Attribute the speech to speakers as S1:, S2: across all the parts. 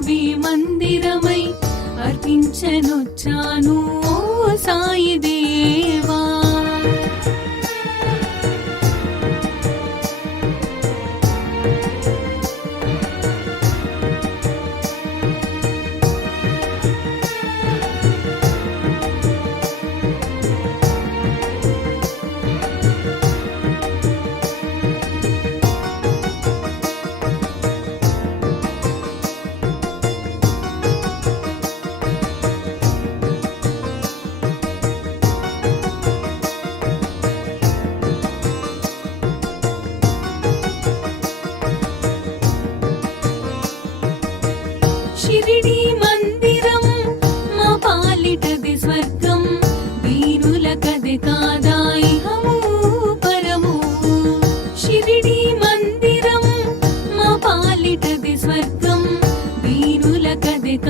S1: భూమి మందిరమై అర్పించనొచ్చాను. సాయి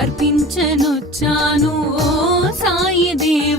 S1: అర్పించనొచ్చాను ఓ సాయి దేవ.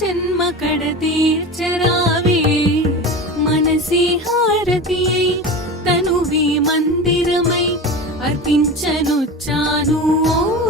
S1: జన్మ కడ తీర్చరావే. మనసి హారతియై తనువి మందిరమై అర్పించనుచ్చాను ఓ